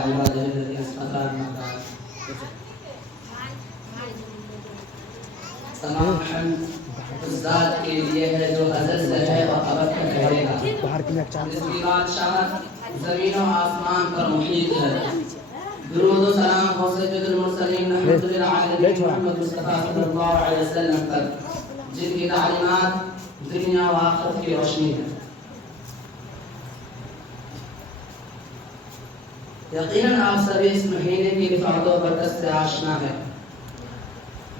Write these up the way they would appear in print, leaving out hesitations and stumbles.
عباده الذين اصطفى تمام حمد اس ذات کے لیے ہے جو ازل سے ہے اور ابد تک رہے گا، جس کی بادشاہت زمین و آسمان پر محیط ہے۔ درود و سلام ہو سید المرسلین رحمۃ للعالمین محمد مصطفیٰ صلی اللہ علیہ وسلم پر، جن کی تعلیمات دنیا و آخرت کی روشنی ہے۔ یقیناً آپ سبھی اس مہینے کی رفعت و برکت سے آشنا ہے۔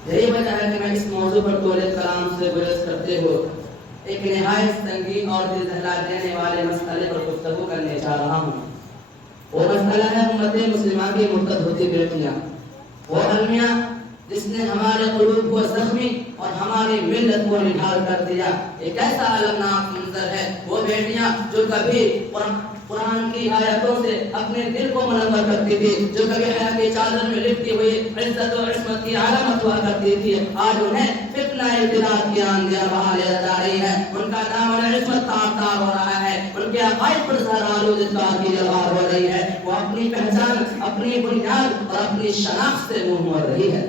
یہی وجہ ہے کہ میں اس موضوع پر طول کلام سے بحث کرتے ہوئے ایک نہایت سنگین اور دل دہلا دینے والے مسئلے پر گفتگو کرنے جا رہا ہوں۔ وہ مسئلہ ہے امت مسلمہ کی مرتد ہوتی بیٹیاں، وہ المیہ جس نے ہمارے قلوب کو زخمی اور ہماری ملت کو نڈھال کر دیا۔ ایک ایسا المناک منظر ہے، وہ بیٹیاں جو کبھی قرآن کی آیتوں سے اپنے دل کو منور کرتی تھی، جو کبھی حیا کی چادر میں لپٹی ہوئی عزت و عصمت کی علامت ہوا کرتی تھی، آج انہیں فتنہ ابتلاء کی آندیاں بہا لے جا رہی ہے۔ ان کا دامن عصمت تار تار ہو رہا ہے، ان کے عقائد پر زہر آلودگی کی جوار ہو رہی ہے۔ وہ اپنی پہچان، اپنی بنیاد اور اپنی شناخت سے منہ موڑ رہی ہے۔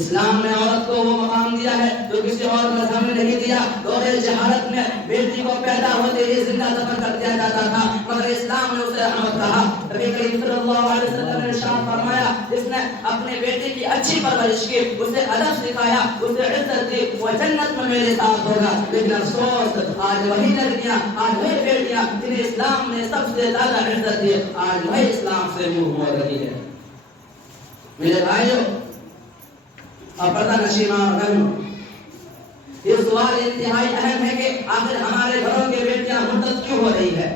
اسلام نے عورت کو وہ مقام دیا ہے جو کسی اور مذہب نے نہیں دیا۔ دور جہالت میں بیٹی کو پیدا ہوتے ہی زندہ دفن کر دیا جاتا تھا، مگر اسلام نے اسے رحمت کہا۔ نبی کریم صلی اللہ علیہ وسلم نے ارشاد فرمایا، جس نے اپنے بیٹے کی اچھی پرورش کی، اسے ادب سکھایا، اسے عزت دی، وہ جنت میں میرے ساتھ ہوگا۔ لیکن افسوس، آج وہی لڑکیاں، آج وہی بیٹیاں جنہیں اسلام نے سب سے زیادہ عزت دی، آج وہی اسلام سے منہ موڑ رہی ہے۔ میرے بھائیوں اور پردہ نشینہ اور بہنوں، یہ سوال انتہائی اہم ہے کہ آخر ہمارے گھروں کی بیٹیاں مرتد کیوں ہو رہی ہے؟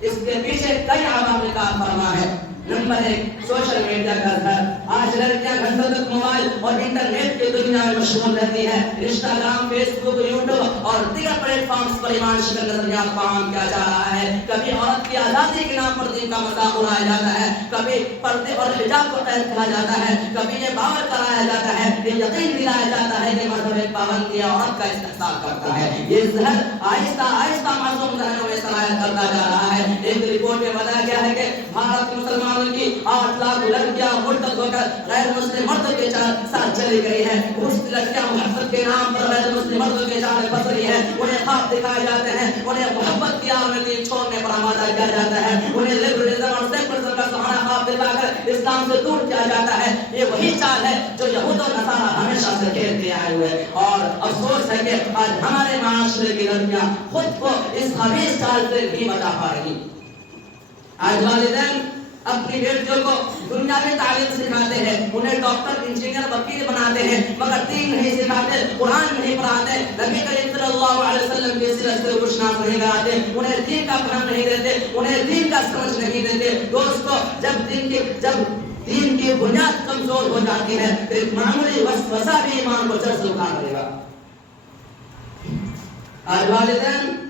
اس کے پیچھے کئی عوامل کا فرما ہے۔ نمبر 1، سوشل میڈیا کا اثر۔ آج لڑکیاں گھنٹوں تک موبائل اور انٹرنیٹ کی دنیا میں مشغول رہتی ہیں۔ انسٹاگرام، فیس بک، یوٹیوب اور دیگر پلیٹ فارمز پر ایمان شکن نظریات فراہم کیا جا رہا ہے۔ کبھی عورت کی آزادی کے نام پر دین کا مذاق اڑایا جاتا ہے، کبھی پردے اور حجاب کو قید کہا جاتا ہے، کبھی یہ باور کرایا جاتا ہے، یہ یقین دلایا جاتا ہے کہ مذہب ایک پابندی عورت کا استحصال کرتا ہے۔ یہ زہر آہستہ آہستہ معصوم ذہنوں میں سرایت کرتا جا رہا ہے۔ ایک رپورٹ میں بتایا گیا ہے کہ بھارت کے مسلمانوں کی 8 لاکھ لڑکیاں مرتد ہو کر غیر مسلم مردوں کے ساتھ چلی گئی ہیں۔ اس لڑکیاں محبت کے نام پر غیر مسلم مردوں کے جال میں پھنس رہی ہیں، انہیں خواب دکھائے جاتے ہیں، انہیں محبت کی آگ میں دین چھوڑنے پر آمادہ کیا جاتا ہے، انہیں لبرلزم اور سیکولرزم کا سہارا خواب دکھا کر اسلام سے دور کیا جاتا ہے۔ یہ وہی چال ہے جو یہود و نصارہ ہمیشہ سے کھیلتے آئے ہوئے، اور افسوس ہے کہ آج ہمارے معاشرے کی لڑکیاں خود کو اس خبیث چال سے نہیں بچا پا رہی۔ آج والدین اپنی بیٹیوں کو دنیاوی تعلیم سکھاتے ہیں، انہیں ڈاکٹر، انجینئر، وکیل بناتے ہیں، مگر دین نہیں سکھاتے، قرآن نہیں پڑھاتے، نبی کریم صلی اللہ علیہ وسلم کی سیرت سے روشناس نہیں کراتے، انہیں دین کا فہم نہیں دیتے، انہیں دین کا سمجھ نہیں دیتے۔ دوستو، جب دین کی بنیاد کمزور ہو جاتی ہے تو ایک معمولی وسوسہ بھی ایمان کو جڑ سے اٹھا دے گا۔ آج والدین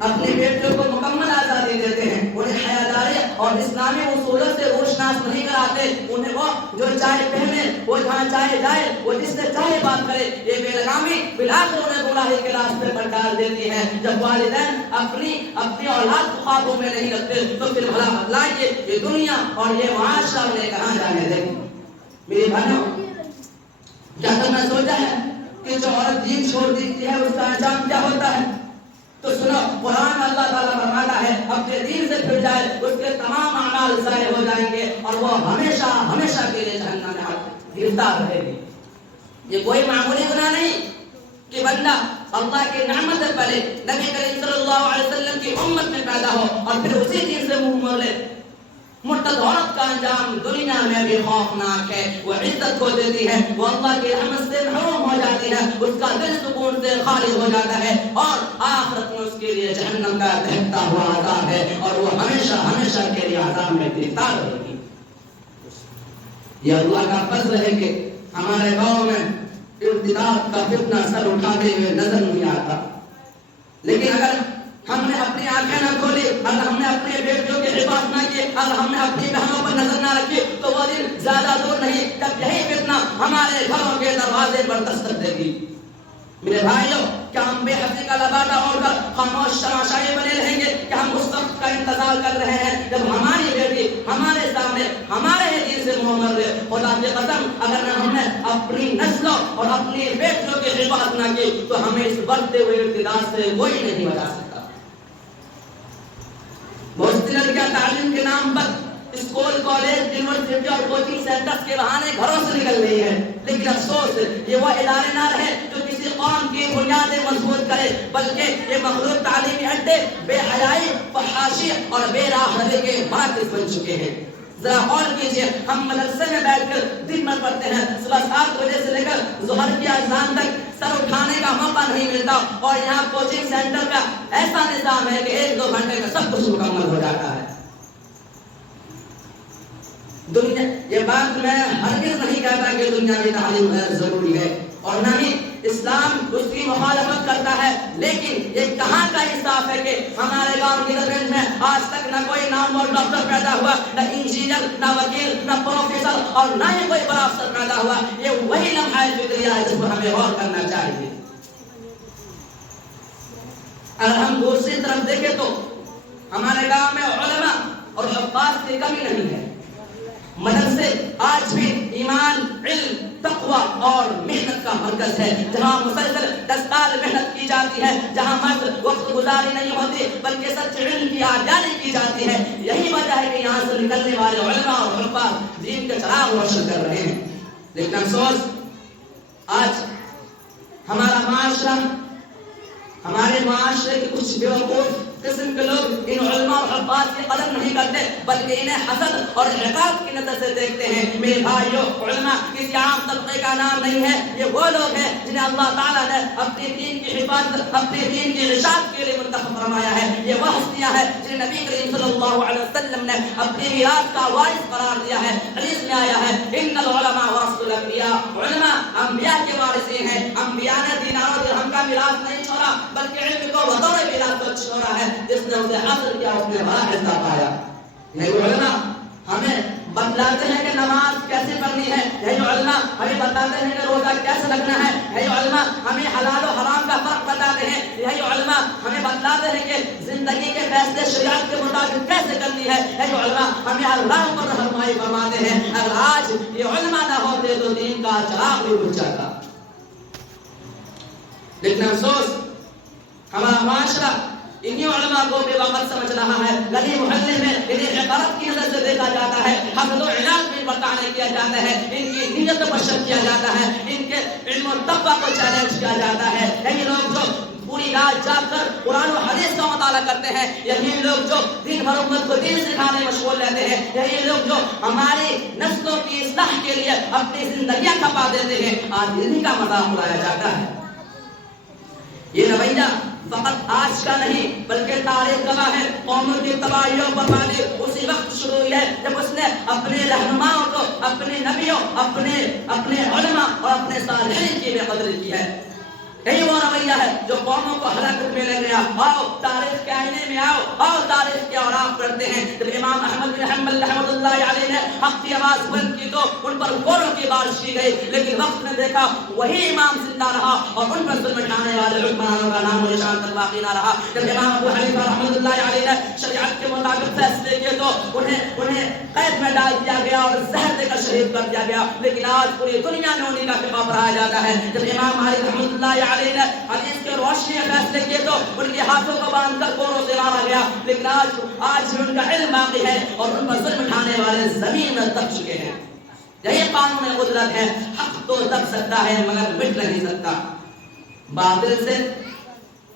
اپنی بیٹیوں کو مکمل آزادی دیتے ہیں، انہیں حیاداری اور اسلامی اصولوں سے روشناس نہیں کراتے، انہیں وہ جو چاہے پہنے، وہ جہاں چاہے جائے، وہ جس سے چاہے بات کرے۔ یہ بے لگامی بالآخر انہیں گمراہی کے راستے پر ڈال دیتی ہے۔ جب والدین اپنی اولاد کو قابو میں نہیں رکھتے تو پھر بھلا بتلائیے یہ دنیا اور یہ معاشرہ انہیں کہاں جانے دیں گے؟ میری بہنوں، کیا تم نے سوچا ہے کہ جو عورت دین چھوڑ دیتی ہے اس کا انجام کیا ہوتا ہے؟ تو سنو، قرآن اللہ تعالیٰ فرماتا ہے اپنے دین سے پھر جائے اس کے تمام اعمال ضائع ہو جائیں گے اور وہ ہمیشہ ہمیشہ کے لیے جہنم میں گرفتار رہے گی۔ یہ کوئی معمولی گناہ نہیں کہ بندہ اللہ کی نعمت سے پہلے نبی کریم صلی اللہ علیہ وسلم کی امت میں پیدا ہو اور پھر اسی دین سے منہ موڑ لے۔ مرتد عورت کا انجام دنیا میں بھی خوفناک ہے، وہ عزت کھو دیتی ہے، وہ اللہ کی رحمت سے محروم ہو جاتی ہے، اس کا دل سکون سے خالی ہو جاتا ہے، اور آخرت میں اس کے لیے جہنم کا دہتا ہوا عذاب ہے، اور وہ ہمیشہ ہمیشہ کے لیے عذاب میں گرفتار رہے گی۔ یہ اللہ کا فضل ہے کہ ہمارے گاؤں میں ارتداد کا فتنہ سر اٹھاتے ہوئے نظر نہیں آتا، لیکن اگر ہم نے اپنی آنکھیں نہ کھولی، اگر ہم نے اپنے بیٹیوں کی حفاظت نہ کی، اگر ہم نے اپنی بہنوں پر نظر نہ رکھی تو وہ دن زیادہ دور نہیں جب یہی فتنہ ہمارے گھروں کے دروازے پر دستک دے گی۔ میرے بھائیوں، کیا ہم بے حسی کا لبادہ اوڑھ کر خاموش تماشائی بنے رہیں گے کہ ہم اس وقت کا انتظار کر رہے ہیں جب ہماری بیٹی ہمارے ہمارے ہی دین سے محمد ہے. خدا کی قسم اگر ہم نے اپنی نسلوں اور اپنی بیٹوں کی حفاظت نہ کی تو ہمیں اس بڑھتے ہوئے اقتدار سے کوئی نہیں بچا سکتا. بہت سی لڑکیاں تعلیم کے نام پر اسکول, کالج, یونیورسٹی اور کوچنگ سینٹر کے بہانے گھروں سے نکل رہی ہے. لیکن افسوس یہ وہ ادارے نہ رہے جو کسی قوم کی بنیادیں مضبوط کرے, بلکہ یہ مخلوط تعلیمی اڈے بے حیائی, فحاشی اور بے راہبری کے باعث بن چکے ہیں. ذرا غور کیجیے, ہم مدرسے میں بیٹھ کر دن بھر پڑھتے ہیں, صبح 7 بجے سے لے کر ظہر کی اذان تک سر اٹھانے کا موقع نہیں ملتا, اور یہاں کوچنگ سینٹر کا ایسا نظام ہے کہ 1-2 گھنٹے میں سب کچھ مکمل ہو جاتا ہے. دنیا, یہ بات میں ہرگز نہیں کہتا کہ دنیا کی تعلیم غیر ضروری ہے, اور نہ ہی اسلام اس کی مخالفت کرتا ہے, لیکن یہ کہاں کا انصاف ہے کہ ہمارے گاؤں کی گنج میں آج تک نہ کوئی نامور ڈاکٹر پیدا ہوا, نہ انجینئر, نہ وکیل, نہ پروفیسر, اور نہ ہی کوئی بڑا افسر پیدا ہوا. یہ وہی لمحہ فکریہ ہے جس پر ہمیں غور کرنا چاہیے. اگر ہم دوسری طرف دیکھیں تو ہمارے گاؤں میں علماء اور حفاظ کی کمی نہیں ہے. مدرسے آج بھی ایمان, علم, تقوی اور محنت کا مرکز ہے, جہاں مسلسل 10 سال محنت کی جاتی ہے, جہاں مرد وقت گزاری نہیں ہوتی بلکہ سچ علم کی آجاری کی جاتی ہے. یہی وجہ ہے کہ یہاں سے نکلنے والے علماء اور حفاظ دین کے چراغ روشن کر رہے ہیں. لیکن افسوس آج ہمارا معاشرہ, ہمارے معاشرے کے کچھ بیوقوف قسم کے لوگ ان علماء اور حفاظ کی قدر نہیں کرتے بلکہ انہیں حسد اور عقاب کی نظر سے دیکھتے ہیں. میرے بھائیو, علماء کسی عام طبقے کا نام نہیں ہے, یہ وہ لوگ ہیں جنہیں اللہ تعالیٰ نے اپنے دین کی حفاظت, اپنے دین کی ارشاد کے لیے منتخب فرمایا ہے. یہ وہ ہستیاں ہیں جنہیں نبی کریم صلی اللہ علیہ وسلم نے اپنی میراث کا وارث قرار دیا ہے. حدیث میں آیا ہے, ان العلماء ورثۃ الانبیاء, علماء انبیاء کے وارثین ہیں. انبیاء نے دینار و درہم کا میراث نہیں چھوڑا بلکہ علم کو بطور میراث چھوڑا ہے, جس نے اسے حاصل کیا اس نے بڑا حصہ پایا. یہ علماء ہمیں بتلاتے ہیں کہ نماز کیسے پڑھنی ہے, یہ علماء ہمیں بتاتے ہیں کہ روزہ کیسے رکھنا ہے, یہ علماء ہمیں حلال و حرام کا فرق بتاتے ہیں, یہی علماء ہمیں بتلاتے ہیں کہ زندگی کے فیصلے شریعت کے مطابق کیسے کرنی ہے, یہ علماء ہمیں اللہ پر رہنمائی فرماتے ہیں. اگر آج یہ علماء نہ ہوتے تو دین کا چراغ بھی بجھ جاتا. لیکن افسوس ہمارا معاشرہ انہی علماء کو بے وقت سمجھ رہا ہے. گلی محلے میں انہیں حقارت کی نظر سے دیکھا جاتا ہے, حسد و عناد میں برتانے کیا جاتا ہے, ان کی نیت پر شک کیا جاتا ہے, ان کے علم و تقویٰ کو چیلنج کیا جاتا ہے. یہی لوگ جو پوری رات جاگ کر قرآن و حدیث کا مطالعہ کرتے ہیں, یہی لوگ جو دن بھر امت کو دین سکھانے میں مشغول رہتے ہیں, یہی لوگ جو ہماری نسلوں کی اصلاح کے لیے اپنی زندگیاں کھپا دیتے ہیں, آج انہی کا مذاق اڑایا جاتا ہے. یہ رویہ فقط آج کا نہیں بلکہ تاریخ گواہ ہے. قوموں کی تباہی و بربادی اسی وقت شروع ہوئی ہے جب اس نے اپنے رہنماؤں کو, اپنے نبیوں, اپنے علماء اور اپنے صالحین کی بے قدری کی ہے. یہی وہ رویہ ہے جو قوموں کو ہلاکت میں لے گیا. آؤ تاریخ کے آئینے میں آؤ تاریخ کے اوراق پڑھتے ہیں. جب امام احمد بن حنبل رحمۃ اللہ علیہ نے حق کی آواز بلند کی تو ان پر گوروں کی بارش کی گئی, لیکن وقت نے دیکھا وہی امام زندہ رہا اور ان پر ظلم ڈھانے والے حکمرانوں کا نام و نشان تک باقی نہ رہا. جب امام ابو حنیفہ رحمۃ اللہ علیہ نے شریعت کے مطابق فیصلے کیے تو انہیں قید میں ڈال دیا گیا اور زہر دے کر شہید کر دیا گیا. لیکن آج پوری دنیا میں انہیں کا فقہ پڑھایا جاتا ہے. جب امام مالک رحمۃ اللہ علیہ نے حدیث کے روشنی میں فیصلے کیے تو ان کے ہاتھوں کو باندھ کر گوروں سے مارا گیا. لیکن آج بھی ان کا علم باقی ہے اور ان پر ظلم اٹھانے والے زمین میں دب چکے ہیں. یہی قانون قدرت ہے. حق تو دب سکتا ہے مگر مٹ نہیں سکتا. باطل سے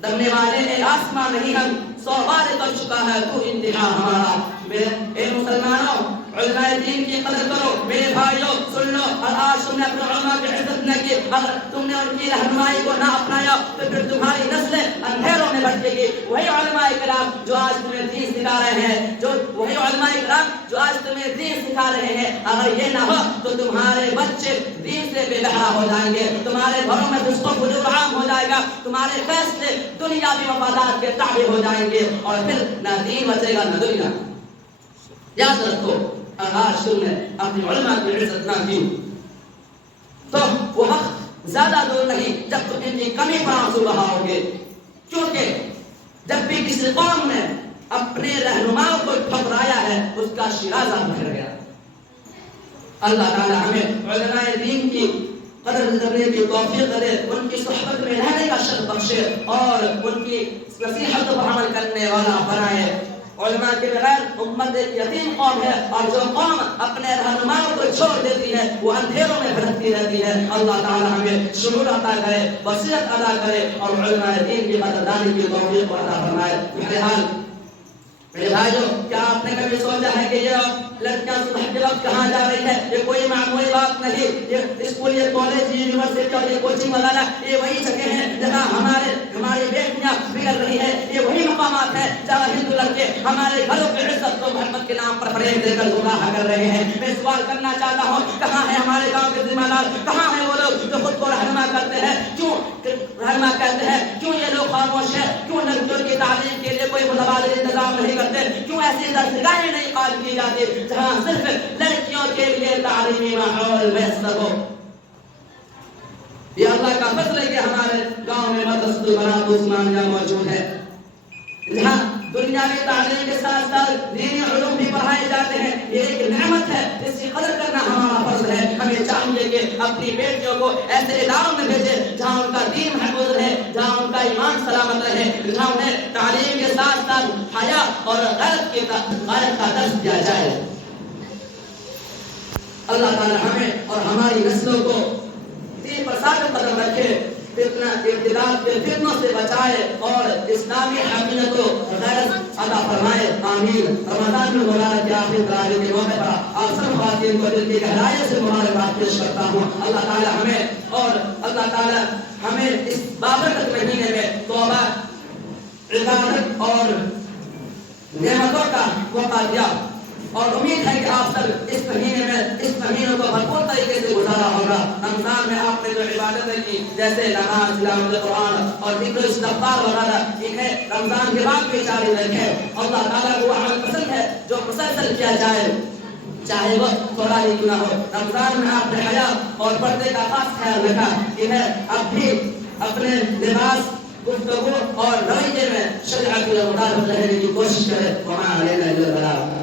دبنے والے ایک آسمان نہیں, ہم 100 بار کر چکا ہے تو انتہا ہمارا. اے مسلمانوں, علماء دین کی قدر کرو. میرے بھائیوں سن لو, اور آج تم نے اپنے علماء کی عزت نہ کی, اگر تم نے ان کی رہنمائی کو نہ اپنایا تو پھر تمہاری نسلیں اندھیروں میں بھٹکے گی. وہی علماء کرام جو آج تمہیں دین سکھا رہے ہیں, وہی علماء کرام جو آج تمہیں دین سکھا رہے ہیں, اگر یہ نہ ہو تو تمہارے بچے دین سے بے بہرا ہو جائیں گے, تمہارے گھروں میں فسق و فجور عام ہو جائے گا, تمہارے فیصلے دنیاوی مفادات کے تابع ہو جائیں گے اور پھر نہ دین بچے گا نہ دنیا. یاد رکھو, آج تم نے اپنی علماء کی عزت نہ کی تو وہ وقت زیادہ دور نہیں جب تم ان کی کمی پر آنسو بہاؤ گے. کیونکہ جب بھی کسی قوم نے اپنے رہنماؤں کو ٹھکرایا ہے اس کا شیرازہ بکھر گیا. اللہ تعالی ہمیں علماء دین کی قدر کرنے کی توفیق دے، ان کی صحبت میں رہنے کا شرف بخشے اور ان کی نصیحت پر عمل کرنے والا بنائے۔ علماء کے بغیر امت ایک یتیم قوم ہے، اور جو قوم اپنے رہنماؤں کو چھوڑ دیتی ہے وہ اندھیروں میں بھٹکتی رہتی ہے۔ اللہ تعالی ہمیں شعور عطا کرے، بصیرت عطا کرے اور علماء دین کی قدردانی کی توفیق عطا فرمائے۔ بہرحال میرے بھائیو، کیا آپ نے کبھی سوچا ہے کہ یہ لڑکیاں صبح کے وقت کہاں جا رہی ہے؟ یہ کوئی معمولی بات نہیں، یہ اسکول، یہ کالج، یہ یونیورسٹی اور یہ کوچنگ وغیرہ، یہ وہی جگہ ہیں جہاں ہماری بیٹیاں بگڑ رہی ہیں۔ یہ وہی مقامات ہیں جہاں ہندو لڑکے ہمارے گھروں کی عزت کو محبت کے نام پر فریب دے کر گمراہ کر رہے ہیں۔ میں سوال کرنا چاہتا ہوں، کہاں ہے ہمارے گاؤں کے ذمہ دار؟ کہاں ہیں وہ لوگ جو خود کو رہنما کرتے ہیں؟ کیوں رہنما کہتے ہیں؟ کیوں یہ لوگ خاموش ہیں؟ کیوں لڑکیوں کی تعلیم کے لیے کوئی متبادل انتظام نہیں کرتے؟ کیوں ایسی درسگاہیں نہیں قائم کی جاتی جہاں صرف لڑکیوں کے لیے تعلیمی ماحول میسر ہو؟ یہ اللہ کا فضل ہے کہ ہمارے گاؤں میں مدرسۃ البنات عثمانیہ موجود ہے، جہاں دنیاوی تعلیم کے ساتھ ساتھ دینی علوم بھی پڑھائے جاتے ہیں۔ یہ ایک نعمت ہے، اس کی قدر کرنا ہمارا فرض ہے۔ ہمیں چاہیے کہ اپنی بیٹیوں کو ایسے اداروں میں بھیجیں جہاں ان کا دین محفوظ رہے، جہاں ان کا ایمان سلامت رہے، جہاں انہیں تعلیم کے ساتھ ساتھ حیا اور غیرت کا درس دیا جائے۔ اللہ تعالی ہمیں اور ہماری نسلوں کو دین پر ثابت قدم رکھے، فتنہ ابتلاء کے فتنوں سے بچائے اور اسلامی حمیت و غیرت عطا فرمائے، آمین۔ رمضان المبارک کے آخری تراویح کے موقع پر آپ سب خواتین کو دل کی گہرائیوں سے مبارکباد پیش کرتا ہوں۔ اللہ تعالی ہمیں اس بابرکت مہینے میں توبہ، عبادت اور نعمتوں کا موقع دیا، اور امید ہے کہ آپ سب اس مہینے کو بھرپور طریقے سے گزارا ہوگا۔ رمضان میں آپ نے جو عبادتیں کی، جیسے نماز، تلاوت قرآن اور ذکر استغفار وغیرہ، انہیں رمضان کے بعد بھی جاری رکھیں۔ اللہ تعالیٰ کو وہ عمل پسند ہے جو مسلسل کیا جائے، چاہے وہ تھوڑا ہی کیوں نہ ہو۔ رمضان میں آپ نے حیا اور پردے کا خاص خیال رکھا، انہیں اب بھی اپنے لباس، گفتگو اور رویے میں شریعت کے مطابق رہنے کی کوشش کرے۔ وما علینا الا البلاغ۔